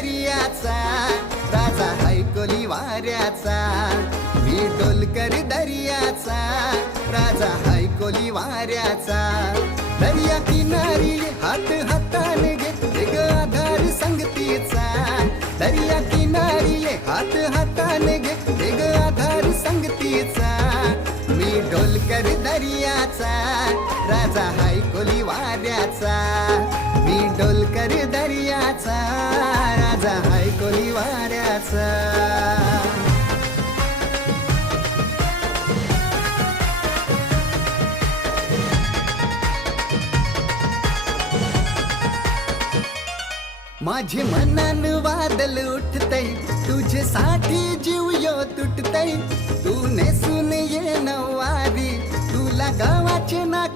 दर्याचा, राजा हाय कोली वाऱ्याचा. मी डोलकर दर्याचा, राजा हाय कोली वाऱ्याचा. दर्या किनारी हात हाताने घे ग आधार संगतीचा. दर्या किनारी हात हाताने घे ग आधार संगतीचा. मी डोलकर दर्याचा, राजा हाय कोली वाऱ्याचा. मी डोलकर दर्याचा, राजा हाय कोली वाऱ्याचा. माझे मनान वादल उठतय, तुझ्यासाठी जीव यो तुटतय. तू नेसून ये नऊवारी, तुला गावाचे ना